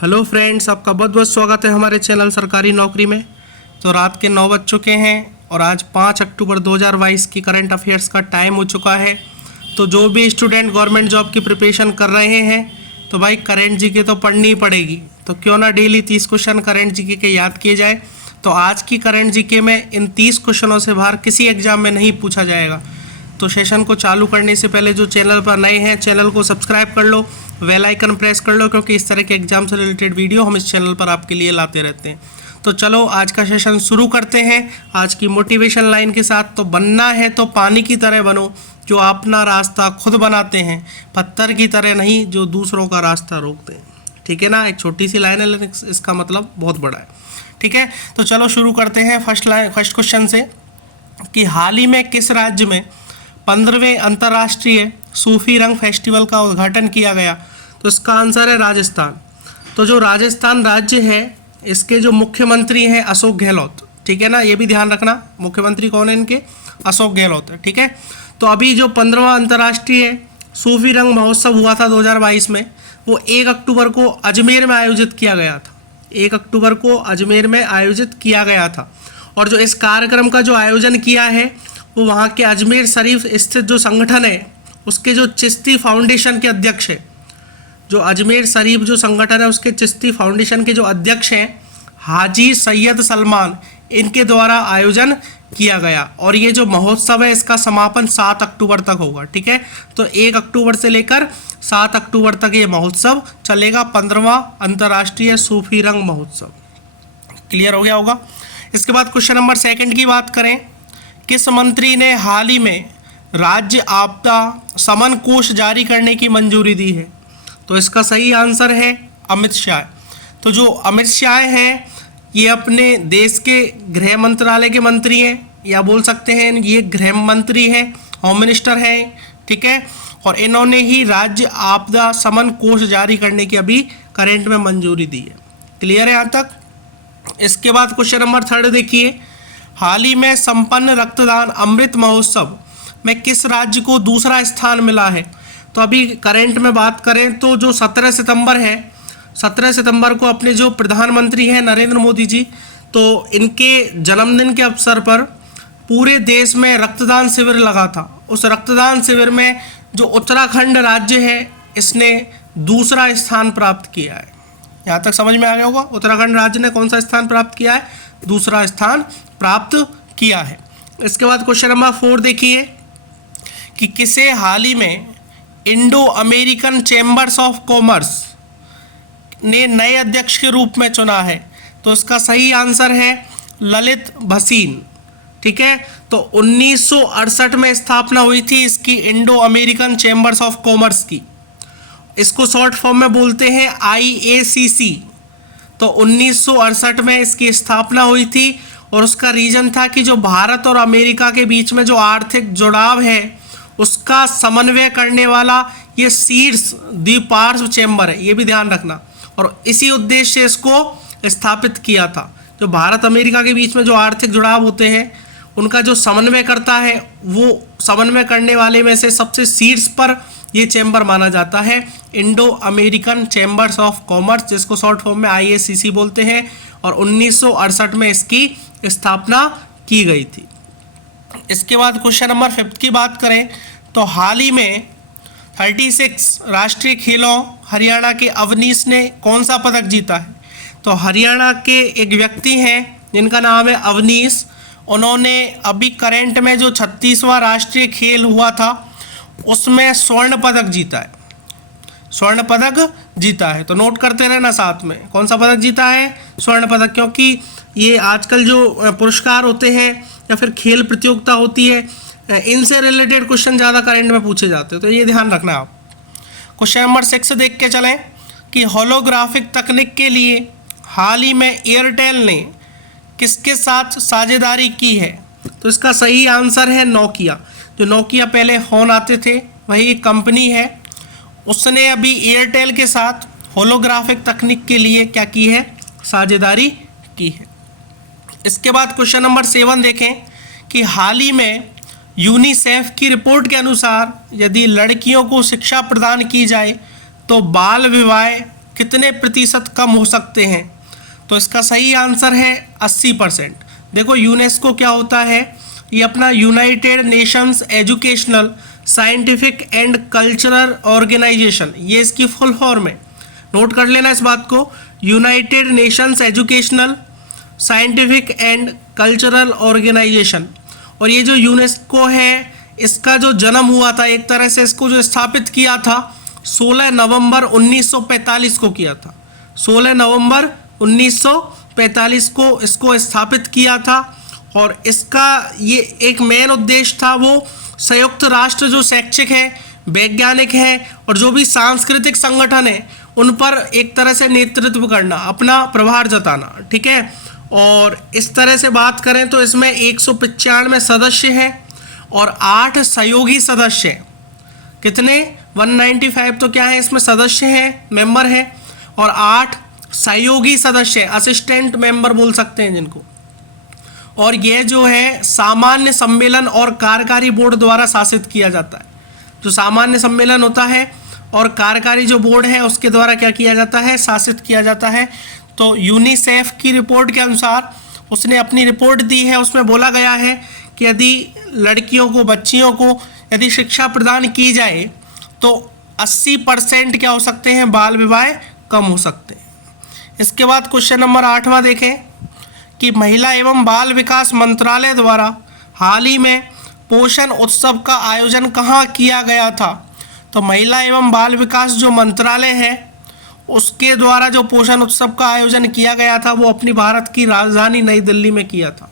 Hello friends, आपका बहुत बहुत स्वागत है हमारे चैनल सरकारी नौकरी में। तो रात के 9 बज चुके हैं और आज 5 अक्टूबर 2022 की करंट अफेयर्स का टाइम हो चुका है। तो जो भी स्टूडेंट गवर्नमेंट जॉब की प्रिपरेशन कर रहे हैं तो भाई करंट जीके तो पढ़नी ही पड़ेगी। तो क्यों ना डेली 30 क्वेश्चन करंट जीके के याद किए जाए। तो आज की करंट जीके में इन 30 क्वेश्चनों से बाहर किसी एग्जाम में नहीं पूछा जाएगा। तो सेशन को चालू करने से पहले जो चैनल पर नए हैं चैनल को सब्सक्राइब कर लो, बेल आइकन प्रेस कर लो, क्योंकि इस तरह के एग्जाम से रिलेटेड वीडियो हम इस चैनल पर आपके लिए लाते रहते हैं। तो चलो आज का सेशन शुरू करते हैं आज की मोटिवेशन लाइन के साथ। तो बनना है तो पानी की तरह बनो, जो अपना रास्ता खुद बनाते हैं, पत्थर की तरह नहीं जो दूसरों का रास्ता रोकते हैं। ठीक है ना, एक छोटी सी लाइन है लेकिन इसका मतलब बहुत बड़ा है। ठीक है, तो चलो शुरू करते हैं फर्स्ट क्वेश्चन से कि हाल ही में किस राज्य में 15वें अंतर्राष्ट्रीय सूफी रंग फेस्टिवल का उद्घाटन किया गया। तो इसका आंसर है राजस्थान। तो जो राजस्थान राज्य है इसके जो मुख्यमंत्री हैं अशोक गहलोत। ठीक है ना, ये भी ध्यान रखना, मुख्यमंत्री कौन है इनके, अशोक गहलोत है। ठीक है, तो अभी जो 15वां अंतर्राष्ट्रीय सूफी रंग महोत्सव हुआ था 2022 में, वो 1 अक्टूबर को अजमेर में आयोजित किया गया था। 1 अक्टूबर को अजमेर में आयोजित किया गया था। और जो इस कार्यक्रम का जो आयोजन किया है वो वहाँ के अजमेर शरीफ स्थित जो संगठन है उसके जो चिश्ती फाउंडेशन के अध्यक्ष है। जो अजमेर शरीफ जो संगठन है उसके चिश्ती फाउंडेशन के जो अध्यक्ष हैं हाजी सैयद सलमान, इनके द्वारा आयोजन किया गया। और ये जो महोत्सव है इसका समापन 7 अक्टूबर तक होगा। ठीक है, तो 1 अक्टूबर से लेकर 7 अक्टूबर तक ये महोत्सव चलेगा, 15वां अंतर्राष्ट्रीय सूफी रंग महोत्सव। क्लियर हो गया होगा। इसके बाद क्वेश्चन नंबर 2 की बात करें, किस मंत्री ने हाल ही में राज्य आपदा शमन कोष जारी करने की मंजूरी दी है। तो इसका सही आंसर है अमित शाह। तो जो अमित शाह हैं ये अपने देश के गृह मंत्रालय के मंत्री हैं, या बोल सकते हैं ये गृह मंत्री हैं, होम मिनिस्टर हैं। ठीक है, और इन्होंने ही राज्य आपदा शमन कोष जारी करने की अभी करंट में मंजूरी दी है। क्लियर है यहाँ तक। इसके बाद क्वेश्चन नंबर 3 देखिए, हाल ही में संपन्न रक्तदान अमृत महोत्सव में किस राज्य को दूसरा स्थान मिला है। तो अभी करंट में बात करें तो जो 17 सितंबर है, 17 सितंबर को अपने जो प्रधानमंत्री हैं नरेंद्र मोदी जी, तो इनके जन्मदिन के अवसर पर पूरे देश में रक्तदान शिविर लगा था। उस रक्तदान शिविर में जो उत्तराखंड राज्य है इसने दूसरा स्थान प्राप्त किया है। यहाँ तक समझ में आ गया होगा, उत्तराखंड राज्य ने कौन सा स्थान प्राप्त किया है, दूसरा स्थान प्राप्त किया है। इसके बाद क्वेश्चन नंबर 4 देखिए कि किसे हाल ही में Indo American chambers of commerce ने नए अध्यक्ष के रूप में चुना है। तो इसका सही आंसर है ललित भसीन। ठीक है, तो 1968 में स्थापना हुई थी इसकी Indo American chambers of commerce की। इसको शॉर्ट फॉर्म में बोलते हैं IACC। तो 1968 में इसकी स्थापना हुई थी और उसका रीजन था कि जो भारत और अमेरिका के बीच में जो आर्थिक जुड़ाव है उसका समन्वय करने वाला ये शीर्ष द्विपार्श्व चैम्बर है, ये भी ध्यान रखना। और इसी उद्देश्य से इसको स्थापित किया था। जो भारत अमेरिका के बीच में जो आर्थिक जुड़ाव होते हैं उनका जो समन्वय करता है, वो समन्वय करने वाले में से सबसे शीर्ष पर ये चैम्बर माना जाता है Indo American chambers of commerce, जिसको शॉर्ट फॉर्म में IACC बोलते हैं। और 1968 में इसकी स्थापना की गई थी। इसके बाद क्वेश्चन नंबर 5 की बात करें तो हाल ही में 36 राष्ट्रीय खेलों हरियाणा के अवनीश ने कौन सा पदक जीता है। तो हरियाणा के एक व्यक्ति हैं जिनका नाम है अवनीश, उन्होंने अभी करंट में जो 36वां राष्ट्रीय खेल हुआ था उसमें स्वर्ण पदक जीता है। स्वर्ण पदक जीता है, तो नोट करते रहना साथ में कौन सा पदक जीता है, स्वर्ण पदक। क्योंकि ये आजकल जो पुरस्कार होते हैं या फिर खेल प्रतियोगिता होती है इनसे रिलेटेड क्वेश्चन ज़्यादा करंट में पूछे जाते हैं, तो ये ध्यान रखना आप। क्वेश्चन नंबर 6 देख के चलें कि होलोग्राफिक तकनीक के लिए हाल ही में एयरटेल ने किसके साथ साझेदारी की है। तो इसका सही आंसर है नोकिया। जो नोकिया पहले फ़ोन आते थे वही एक कंपनी है, उसने अभी एयरटेल के साथ होलोग्राफिक तकनीक के लिए क्या की है, साझेदारी की है। इसके बाद क्वेश्चन नंबर 7 देखें कि हाल ही में यूनिसेफ की रिपोर्ट के अनुसार यदि लड़कियों को शिक्षा प्रदान की जाए तो बाल विवाह कितने प्रतिशत कम हो सकते हैं? तो इसका सही आंसर है 80%। देखो यूनेस्को क्या होता है, ये अपना United Nations Educational Scientific and Cultural Organization, ये इसकी फुल फॉर्म है, नोट कर लेना इस बात को, United Nations Educational Scientific and Cultural Organization. और ये जो यूनेस्को है इसका जो जन्म हुआ था, एक तरह से इसको जो स्थापित किया था 16 नवंबर 1945 को किया था, 16 नवंबर 1945 को इसको स्थापित किया था। और इसका ये एक मेन उद्देश्य था वो संयुक्त राष्ट्र जो शैक्षिक है, वैज्ञानिक है और जो भी सांस्कृतिक संगठन है उन पर एक तरह से नेतृत्व करना, अपना प्रभार जताना, ठीक है। और इस तरह से बात करें तो इसमें 195 सदस्य हैं और 8 सहयोगी सदस्य हैं। कितने? 195 तो क्या है इसमें सदस्य हैं, मेंबर हैं, और 8 सहयोगी सदस्य हैं, असिस्टेंट मेंबर बोल सकते हैं जिनको। और यह जो है सामान्य सम्मेलन और कार्यकारी बोर्ड द्वारा शासित किया जाता है। जो सामान्य सम्मेलन होता है और कार्यकारी जो बोर्ड है उसके द्वारा क्या किया जाता है, शासित किया जाता है। तो यूनिसेफ की रिपोर्ट के अनुसार उसने अपनी रिपोर्ट दी है, उसमें बोला गया है कि यदि लड़कियों को, बच्चियों को यदि शिक्षा प्रदान की जाए तो 80% क्या हो सकते हैं, बाल विवाह कम हो सकते हैं। इसके बाद क्वेश्चन नंबर 8वां देखें कि महिला एवं बाल विकास मंत्रालय द्वारा हाल ही में पोषण उत्सव का आयोजन कहाँ किया गया था? तो महिला एवं बाल विकास जो मंत्रालय है उसके द्वारा जो पोषण उत्सव का आयोजन किया गया था वो अपनी भारत की राजधानी नई दिल्ली में किया था,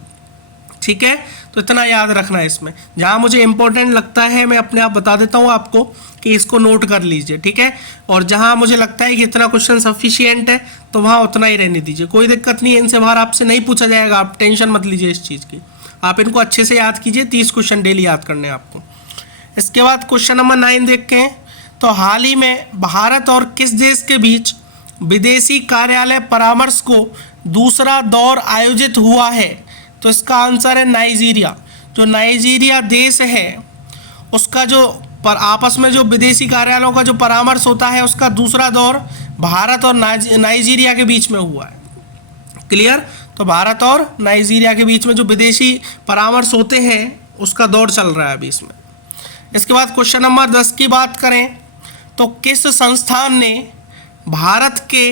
ठीक है। तो इतना याद रखना है इसमें, जहाँ मुझे इंपॉर्टेंट लगता है मैं अपने आप बता देता हूँ आपको कि इसको नोट कर लीजिए, ठीक है। और जहाँ मुझे लगता है कि इतना क्वेश्चन सफिशिएंट है तो वहाँ उतना ही रहने दीजिए, कोई दिक्कत नहीं है, इनसे बाहर आपसे नहीं पूछा जाएगा, आप टेंशन मत लीजिए इस चीज़ की। आप इनको अच्छे से याद कीजिए, 30 क्वेश्चन डेली याद करने हैं आपको। इसके बाद क्वेश्चन नंबर 9 देखते हैं। तो हाल ही में भारत और किस देश के बीच विदेशी कार्यालय परामर्श को दूसरा दौर आयोजित हुआ है? तो इसका आंसर है नाइजीरिया। जो नाइजीरिया देश है उसका जो आपस में जो विदेशी कार्यालयों का जो परामर्श होता है उसका दूसरा दौर भारत और नाइजीरिया के बीच में हुआ है। क्लियर? तो भारत और नाइजीरिया के बीच में जो विदेशी परामर्श होते हैं उसका दौर चल रहा है अभी इसमें। इसके बाद क्वेश्चन नंबर 10 की बात करें तो किस संस्थान ने भारत के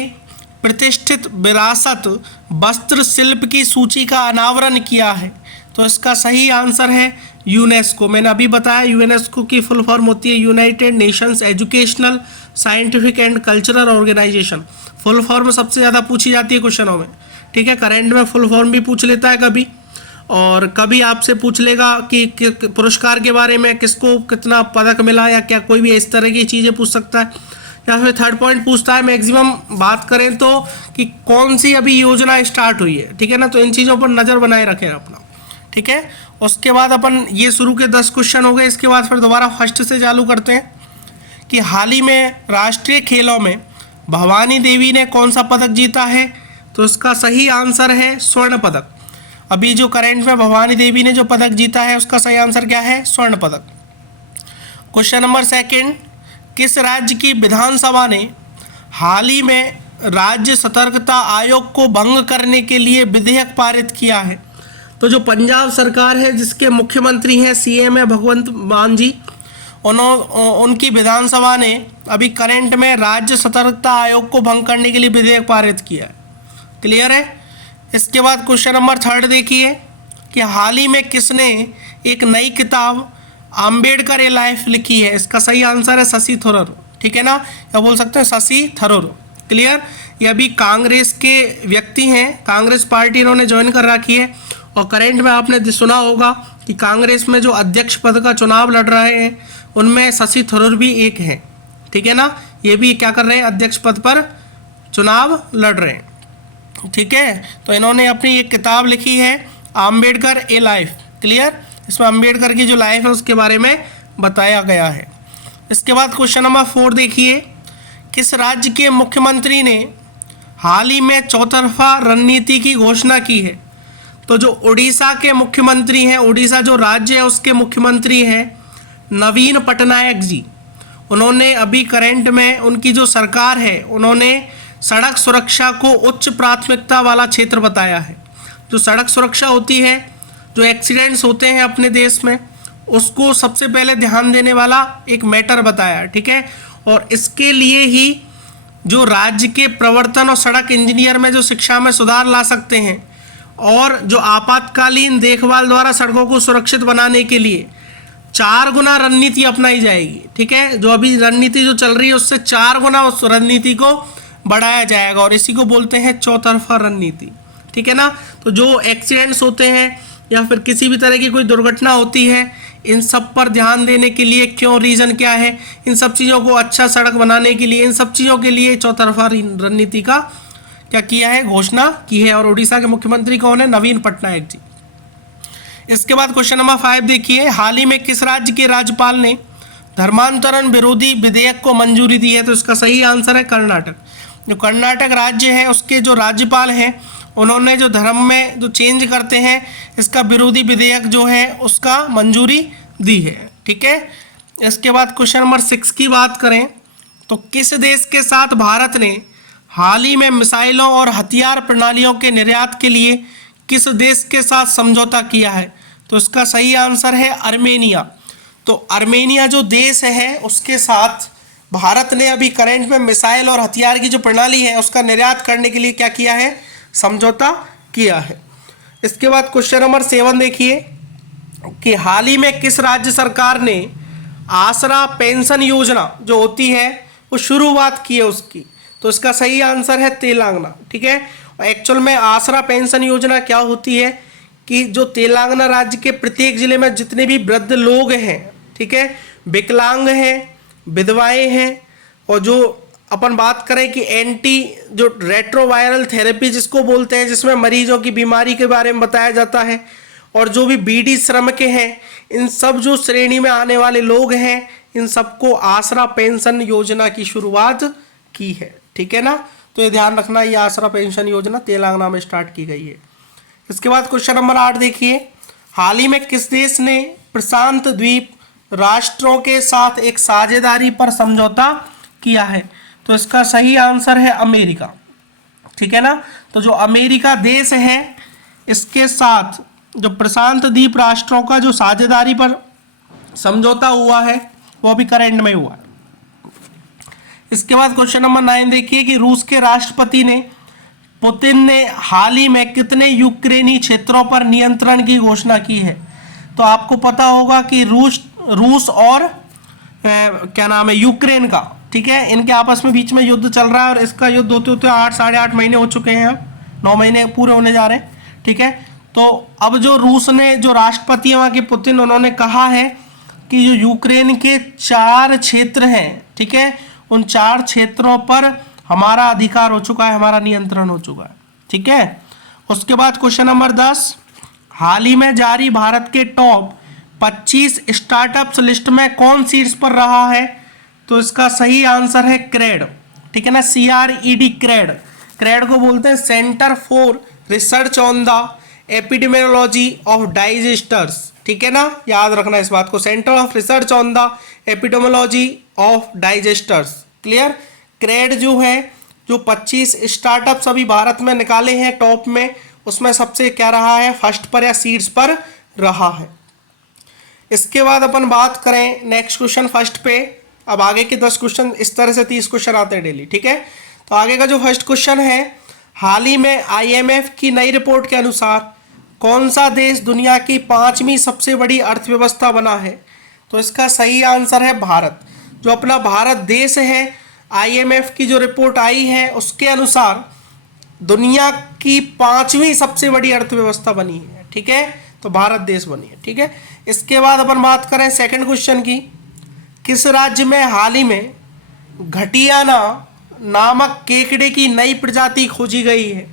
प्रतिष्ठित विरासत वस्त्र शिल्प की सूची का अनावरण किया है? तो इसका सही आंसर है यूनेस्को। मैंने अभी बताया यूनेस्को की फुल फॉर्म होती है United Nations Educational Scientific and Cultural Organization. Full form सबसे ज़्यादा पूछी जाती है क्वेश्चनों में, ठीक है। करंट में फुल फॉर्म भी पूछ लेता है कभी, और कभी आपसे पूछ लेगा कि पुरस्कार के बारे में, किसको कितना पदक मिला या क्या, कोई भी इस तरह की चीज़ें पूछ सकता है। या फिर थर्ड पॉइंट पूछता है मैक्सिमम बात करें तो कि कौन सी अभी योजना स्टार्ट हुई है, ठीक है ना। तो इन चीज़ों पर नज़र बनाए रखें अपना, ठीक है। उसके बाद अपन ये शुरू के 10 क्वेश्चन हो गए। इसके बाद फिर दोबारा फर्स्ट से चालू करते हैं कि हाल ही में राष्ट्रीय खेलों में भवानी देवी ने कौन सा पदक जीता है? तो इसका सही आंसर है स्वर्ण पदक। अभी जो करंट में भवानी देवी ने जो पदक जीता है उसका सही आंसर क्या है? स्वर्ण पदक। क्वेश्चन नंबर 2, किस राज्य की विधानसभा ने हाल ही में राज्य सतर्कता आयोग को भंग करने के लिए विधेयक पारित किया है? तो जो पंजाब सरकार है जिसके मुख्यमंत्री हैं सीएम है भगवंत मान जी, उनकी विधानसभा ने अभी करंट में राज्य सतर्कता आयोग को भंग करने के लिए विधेयक पारित किया है। क्लियर है? इसके बाद क्वेश्चन नंबर 3 देखिए कि हाल ही में किसने एक नई किताब अंबेडकर ए लाइफ लिखी है? इसका सही आंसर है शशि थरूर, ठीक है ना, या बोल सकते हैं शशि थरूर। क्लियर? ये अभी कांग्रेस के व्यक्ति हैं, कांग्रेस पार्टी इन्होंने ज्वाइन कर रखी है। और करंट में आपने सुना होगा कि कांग्रेस में जो अध्यक्ष पद का चुनाव लड़ रहे हैं उनमें शशि थरूर भी एक हैं, ठीक है ना। ये भी क्या कर रहे हैं? अध्यक्ष पद पर चुनाव लड़ रहे हैं, ठीक है। तो इन्होंने अपनी एक किताब लिखी है अंबेडकर ए लाइफ। क्लियर? इसमें अंबेडकर की जो लाइफ है उसके बारे में बताया गया है। इसके बाद क्वेश्चन नंबर 4 देखिए, किस राज्य के मुख्यमंत्री ने हाल ही में चौतरफा रणनीति की घोषणा की है? तो जो उड़ीसा के मुख्यमंत्री हैं, उड़ीसा जो राज्य है उसके मुख्यमंत्री हैं नवीन पटनायक जी। उन्होंने अभी करंट में उनकी जो सरकार है उन्होंने सड़क सुरक्षा को उच्च प्राथमिकता वाला क्षेत्र बताया है। जो सड़क सुरक्षा होती है, जो एक्सीडेंट्स होते हैं अपने देश में, उसको सबसे पहले ध्यान देने वाला एक मैटर बताया है, ठीक है। और इसके लिए ही जो राज्य के प्रवर्तन और सड़क इंजीनियर में जो शिक्षा में सुधार ला सकते हैं, और जो आपातकालीन देखभाल द्वारा सड़कों को सुरक्षित बनाने के लिए 4 गुना रणनीति अपनाई जाएगी, ठीक है। जो अभी रणनीति जो चल रही है उससे 4 गुना उस रणनीति को बढ़ाया जाएगा, और इसी को बोलते हैं चौतरफा रणनीति, ठीक है ना। तो जो एक्सीडेंट्स होते हैं या फिर किसी भी तरह की कोई दुर्घटना होती है, इन सब पर ध्यान देने के लिए क्यों, रीज़न क्या है, इन सब चीज़ों को अच्छा सड़क बनाने के लिए, इन सब चीज़ों के लिए चौतरफा रणनीति का क्या किया है, घोषणा की है। और उड़ीसा के मुख्यमंत्री कौन है, नवीन पटनायक जी। इसके बाद क्वेश्चन नंबर 5 देखिए, हाल ही में किस राज्य के राज्यपाल ने धर्मांतरण विरोधी विधेयक को मंजूरी दी है? तो इसका सही आंसर है कर्नाटक। जो कर्नाटक राज्य है उसके जो राज्यपाल हैं, उन्होंने जो धर्म में जो चेंज करते हैं, इसका विरोधी विधेयक जो है उसका मंजूरी दी है, ठीक है। इसके बाद क्वेश्चन नंबर 6 की बात करें तो किस देश के साथ भारत ने हाल ही में मिसाइलों और हथियार प्रणालियों के निर्यात के लिए किस देश के साथ समझौता किया है? तो इसका सही आंसर है आर्मेनिया। तो आर्मेनिया जो देश है उसके साथ भारत ने अभी करंट में मिसाइल और हथियार की जो प्रणाली है उसका निर्यात करने के लिए क्या किया है, समझौता किया है। इसके बाद क्वेश्चन नंबर 7 देखिए कि हाल ही में किस राज्य सरकार ने आसरा पेंशन योजना जो होती है वो शुरुआत की है उसकी? तो इसका सही आंसर है तेलंगाना, ठीक है। एक्चुअल में आसरा पेंशन योजना क्या होती है कि जो तेलंगाना राज्य के प्रत्येक जिले में जितने भी वृद्ध लोग हैं, ठीक है, विकलांग हैं, विधवाएं हैं, और जो अपन बात करें कि एंटी जो रेट्रोवायरल थेरेपी जिसको बोलते हैं, जिसमें मरीजों की बीमारी के बारे में बताया जाता है, और जो भी बीडी श्रम के हैं, इन सब जो श्रेणी में आने वाले लोग हैं, इन सबको आसरा पेंशन योजना की शुरुआत की है, ठीक है ना। तो ये ध्यान रखना, ये आसरा पेंशन योजना तेलंगाना में स्टार्ट की गई है। इसके बाद क्वेश्चन नंबर 8 देखिए, हाल ही में किस देश ने प्रशांत द्वीप राष्ट्रों के साथ एक साझेदारी पर समझौता किया है? तो इसका सही आंसर है अमेरिका, ठीक है ना। तो जो अमेरिका देश है इसके साथ जो प्रशांत द्वीप राष्ट्रों का जो साझेदारी पर समझौता हुआ है वो अभी करंट में हुआ है। इसके बाद क्वेश्चन नंबर 9 देखिए कि रूस के राष्ट्रपति ने पुतिन ने हाल ही में कितने यूक्रेनी क्षेत्रों पर नियंत्रण की घोषणा की है? तो आपको पता होगा कि रूस और क्या नाम है, यूक्रेन का, ठीक है, इनके आपस में बीच में युद्ध चल रहा है, और इसका युद्ध होते होते 8-8.5 महीने हो चुके हैं, अब 9 महीने पूरे होने जा रहे हैं, ठीक है। तो अब जो रूस ने जो राष्ट्रपति वहाँ के पुतिन, उन्होंने कहा है कि जो यूक्रेन के 4 क्षेत्र हैं, ठीक है, उन 4 क्षेत्रों पर हमारा अधिकार हो चुका है, हमारा नियंत्रण हो चुका है, ठीक है। उसके बाद क्वेश्चन नंबर 10, हाल ही में जारी भारत के टॉप 25 स्टार्टअप्स लिस्ट में कौन शीर्ष पर रहा है? तो इसका सही आंसर है क्रेड, ठीक है ना, CRED, क्रेड। क्रेड को बोलते हैं centre for research on the epidemiology of disasters, ठीक है ना, याद रखना इस बात को, centre of research on the epidemiology of disasters, clear. CRED जो है, जो 25 स्टार्टअप्स अभी भारत में निकाले हैं टॉप में, उसमें सबसे क्या रहा है, फर्स्ट पर या सीट्स पर रहा है। इसके बाद अपन बात करें नेक्स्ट क्वेश्चन फर्स्ट पे, अब आगे के 10 क्वेश्चन इस तरह से 30 क्वेश्चन आते हैं डेली, ठीक है। तो आगे का जो फर्स्ट क्वेश्चन है, हाल ही में IMF की नई रिपोर्ट के अनुसार कौन सा देश दुनिया की 5वीं सबसे बड़ी अर्थव्यवस्था बना है? तो इसका सही आंसर है भारत। जो अपना भारत देश है, IMF की जो रिपोर्ट आई है उसके अनुसार दुनिया की 5वीं सबसे बड़ी अर्थव्यवस्था बनी है, ठीक है, तो भारत देश बनी है, ठीक है। इसके बाद अपन बात करें सेकंड क्वेश्चन की, किस राज्य में हाल ही में घटियाना नामक केकड़े की नई प्रजाति खोजी गई है?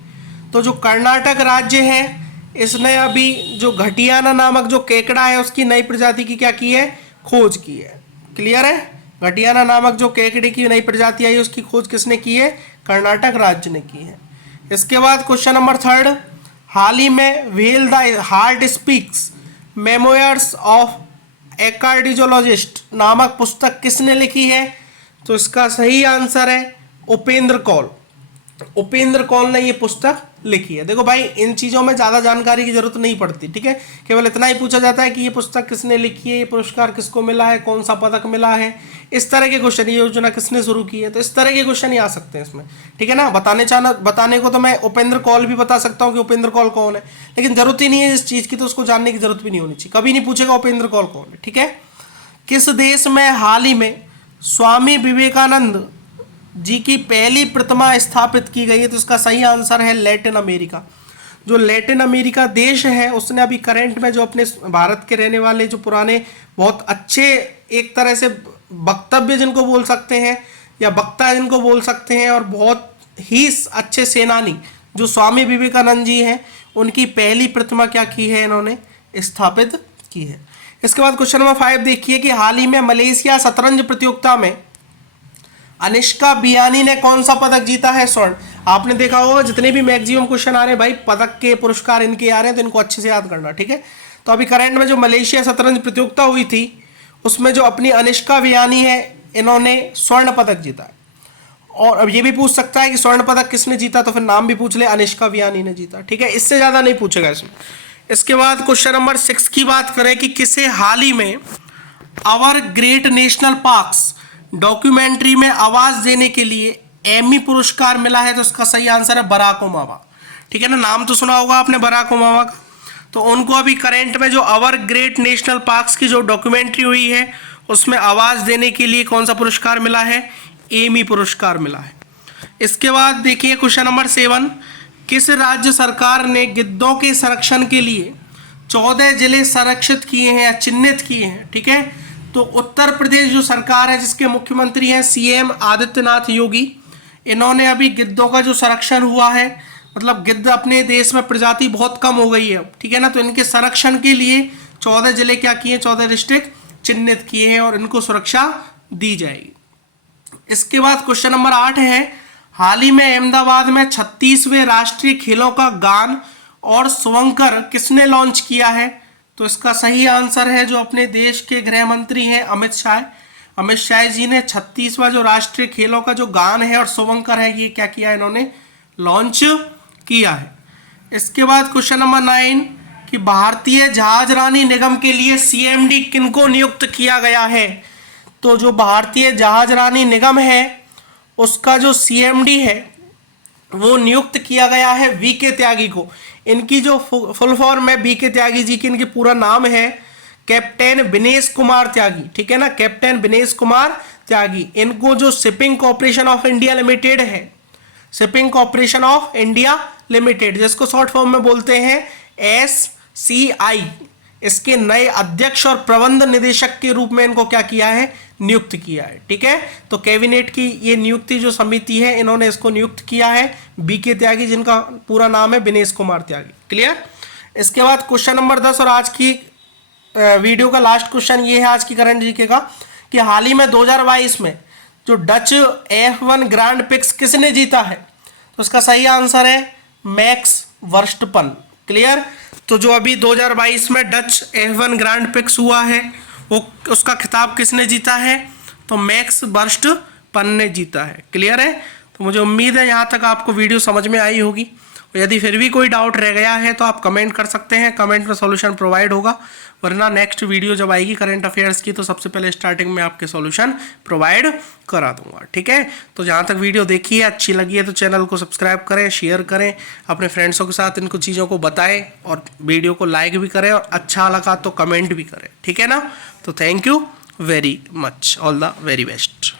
तो जो कर्नाटक राज्य है इसने अभी जो घटियाना नामक जो केकड़ा है उसकी नई प्रजाति की क्या की है, खोज की है, क्लियर है। घटियाना नामक जो केकड़े की नई प्रजाति आई उसकी खोज किसने की है? कर्नाटक राज्य ने की है। इसके बाद क्वेश्चन नंबर 3, हाल ही में when the heart speaks memoirs of a cardiologist नामक पुस्तक किसने लिखी है? तो इसका सही आंसर है उपेंद्र कौल, उपेंद्र कौल ने ये पुस्तक लिखी है। देखो भाई, इन चीज़ों में ज़्यादा जानकारी की जरूरत नहीं पड़ती, ठीक है। केवल इतना ही पूछा जाता है कि ये पुस्तक किसने लिखी है, ये पुरस्कार किसको मिला है, कौन सा पदक मिला है, इस तरह के क्वेश्चन, ये योजना किसने शुरू की है, तो इस तरह के क्वेश्चन ही आ सकते हैं इसमें, ठीक है ना। बताने को तो मैं उपेंद्र कौल भी बता सकता हूँ कि उपेंद्र कौल कौन है, लेकिन जरूरत ही नहीं है इस चीज़ की, तो उसको जानने की जरूरत भी नहीं होनी चाहिए, कभी नहीं पूछेगा उपेंद्र कौल कौन है, ठीक है। किस देश में हाल ही में स्वामी विवेकानंद जी की पहली प्रतिमा स्थापित की गई है, तो इसका सही आंसर है लैटिन अमेरिका। जो लैटिन अमेरिका देश है उसने अभी करंट में जो अपने भारत के रहने वाले जो पुराने बहुत अच्छे एक तरह से वक्तव्य जिनको बोल सकते हैं या वक्ता जिनको बोल सकते हैं और बहुत ही अच्छे सेनानी जो स्वामी विवेकानंद जी हैं, उनकी पहली प्रतिमा क्या की है, इन्होंने स्थापित की है। इसके बाद क्वेश्चन नंबर 5 देखिए कि हाल ही में मलेशिया शतरंज प्रतियोगिता में अनिष्का बियानी ने कौन सा पदक जीता है, स्वर्ण। आपने देखा होगा जितने भी मैक्सिमम क्वेश्चन आ रहे हैं भाई, पदक के पुरस्कार इनके आ रहे हैं, तो इनको अच्छे से याद करना, ठीक है। तो अभी करंट में जो मलेशिया शतरंज प्रतियोगिता हुई थी उसमें जो अपनी अनिष्का बियानी है, इन्होंने स्वर्ण पदक जीता है। और अब ये भी पूछ सकता है कि स्वर्ण पदक किसने जीता, तो फिर नाम भी पूछ ले, अनिष्का बियानी ने जीता, ठीक है। इससे ज्यादा नहीं पूछेगा इसमें। इसके बाद क्वेश्चन नंबर 6 की बात करें कि किसे हाल ही में our great national parks documentary में आवाज देने के लिए एमी पुरस्कार मिला है, तो इसका सही आंसर है बराक ओबामा, ठीक है ना। नाम तो सुना होगा आपने बराक ओबामा का। तो उनको अभी करंट में जो आवर ग्रेट नेशनल पार्क्स की जो डॉक्यूमेंट्री हुई है उसमें आवाज देने के लिए कौन सा पुरस्कार मिला है, एमी पुरस्कार मिला है। इसके बाद देखिए क्वेश्चन नंबर 7, किस राज्य सरकार ने गिद्धों के संरक्षण के लिए 14 जिले संरक्षित किए हैं या चिन्हित किए हैं, ठीक है। तो उत्तर प्रदेश जो सरकार है जिसके मुख्यमंत्री हैं सीएम आदित्यनाथ योगी, इन्होंने अभी गिद्धों का जो संरक्षण हुआ है, मतलब गिद्ध अपने देश में प्रजाति बहुत कम हो गई है, ठीक है ना, तो इनके संरक्षण के लिए 14 जिले क्या किए, 14 डिस्ट्रिक्ट चिन्हित किए हैं और इनको सुरक्षा दी जाएगी। इसके बाद क्वेश्चन नंबर 8 है, हाल ही में अहमदाबाद में 36वें राष्ट्रीय खेलों का गान और स्वंकर किसने लॉन्च किया है, तो इसका सही आंसर है जो अपने देश के गृह मंत्री हैं अमित शाह जी ने 36वां जो राष्ट्रीय खेलों का जो गान है और स्वंकर है, ये क्या किया, इन्होंने लॉन्च किया है। इसके बाद क्वेश्चन नंबर 9 कि भारतीय जहाजरानी निगम के लिए सीएमडी किनको नियुक्त किया गया है, तो जो भारतीय जहाजरानी निगम है उसका जो सीएमडी है वो नियुक्त किया गया है वीके त्यागी को। इनकी जो फुल फॉर्म है वीके त्यागी जी की, इनकी पूरा नाम है कैप्टन विनेश कुमार त्यागी, ठीक है ना, कैप्टन विनेश कुमार त्यागी। इनको जो shipping corporation of India limited है, shipping corporation of India limited जिसको शॉर्ट फॉर्म में बोलते हैं SCI, इसके नए अध्यक्ष और प्रबंध निदेशक के रूप में इनको क्या किया है, नियुक्त किया है, ठीक है। तो कैबिनेट की ये नियुक्ति जो समिति है इन्होंने इसको नियुक्त किया है बीके त्यागी, जिनका पूरा नाम है विनेश कुमार त्यागी, क्लियर। इसके बाद क्वेश्चन नंबर 10 और आज की वीडियो का लास्ट क्वेश्चन ये है आज की करंट जीके का कि हाल ही में 2022 में जो डच F1 ग्रैंड पिक्स किसने जीता है, तो उसका सही आंसर है मैक्स वर्स्टपन, क्लियर। तो जो अभी 2022 में डच F1 ग्रैंड पिक्स हुआ है वो उसका खिताब किसने जीता है, तो मैक्स वर्स्टपन ने जीता है, क्लियर है। तो मुझे उम्मीद है यहाँ तक आपको वीडियो समझ में आई होगी। यदि फिर भी कोई डाउट रह गया है तो आप कमेंट कर सकते हैं, कमेंट में सॉल्यूशन प्रोवाइड होगा, वरना नेक्स्ट वीडियो जब आएगी करंट अफेयर्स की तो सबसे पहले स्टार्टिंग में आपके सॉल्यूशन प्रोवाइड करा दूंगा, ठीक है। तो जहाँ तक वीडियो देखी है अच्छी लगी है तो चैनल को सब्सक्राइब करें, शेयर करें, अपने फ्रेंड्सों के साथ इनको चीज़ों को बताएं और वीडियो को लाइक भी करें और अच्छा लगा तो कमेंट भी करें, ठीक है ना। तो thank you very much, all the very best.